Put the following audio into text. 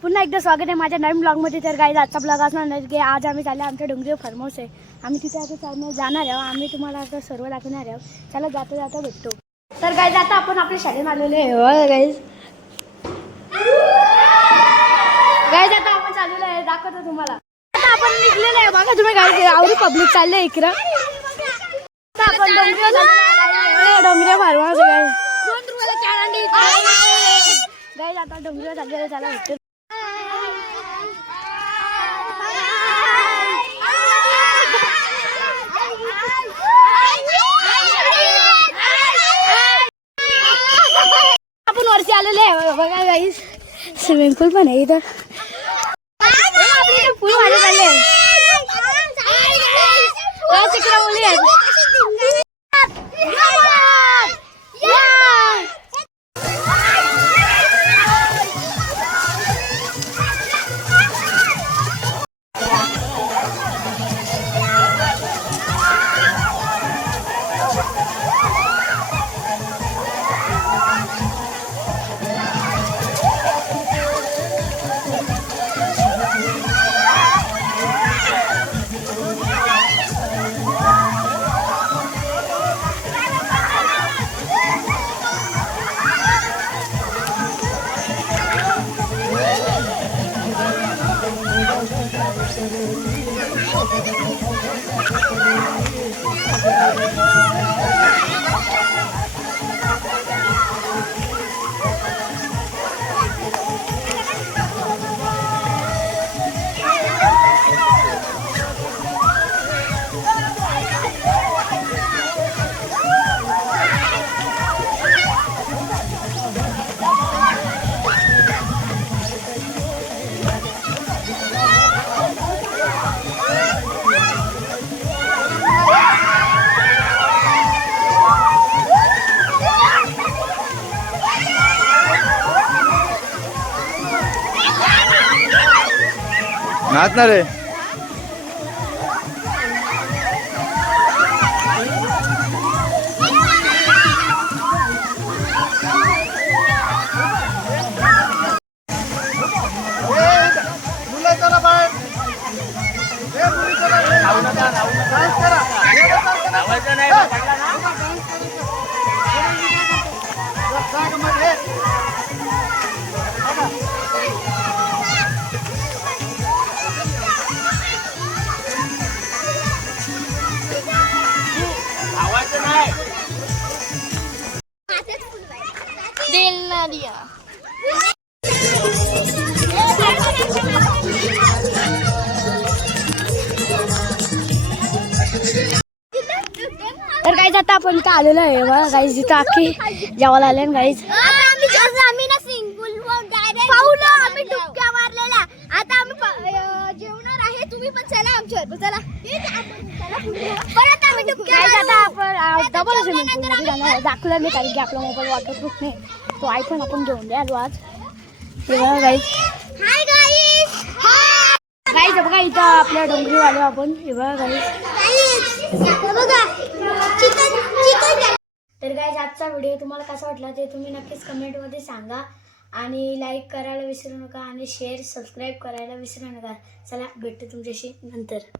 पुन्हा एकदा स्वागत आहे माझ्या नवीन ब्लॉगमध्ये। तर गाईज आजचा ब्लॉग असणार नाही की आज आम्ही चालले आमच्या डोंगरी फार्म हाऊस आहे। आम्ही तिथे आता जाणार आहोत। आम्ही तुम्हाला आता सर्व दाखवणार आहोत। चला जाता जाता भेटतो। तर गाईज आता आपण आपल्या शाळेत आलेले आहे। गाईज आता आपण चाललेलो आहे, दाखवतो तुम्हाला। आता आपण निघलेलो आहे बघा तुम्ही गाईज, आवडी पब्लिक चालले आहे इकडं। आता आपण डोंगरी फार्म हाऊस आहे गाईज। आता डोंगरीवर चाललेलो, चला भेटतो। आपण वरती आलेले आहे बघा गाईस, स्विमिंग पूल पण आहे इथं। पूल माझे चालले तिकडे मुली आहेत। नाचणार रे। तर गाईज आता आपण इथं आलेलो आहे बघा गाईज, इथं अख्खी जेवायला आले गाईज। आम्ही ना सिंगल पाहुणं आम्ही डुबक्या मारलेल्या। आता आम्ही जेवणार आहे, तुम्ही पण चला आमच्यावर। चला परत आम्ही डुबक्या आता आपण डबल स्विमिंग पूलमध्ये जाणार आहे। दाखवलं मी कारण की आपला मोबाईल वॉटरप्रूफ नाही, तो आयफोन आपण घेऊन द्या आज। बघा गाईज, हाय गाईस, गाईज बघा इथं आपल्या डोंगरी आलो आपण। हे बघा गाईज, बघा चिकन चिकन। तर गाईज आजचा व्हिडिओ तुम्हाला कसा वाटला ते तुम्ही नक्कीच कमेंटमध्ये सांगा आणि लाईक करायला विसरू नका आणि शेअर सबस्क्राईब करायला विसरू नका। चला भेटतो तुमच्याशी नंतर।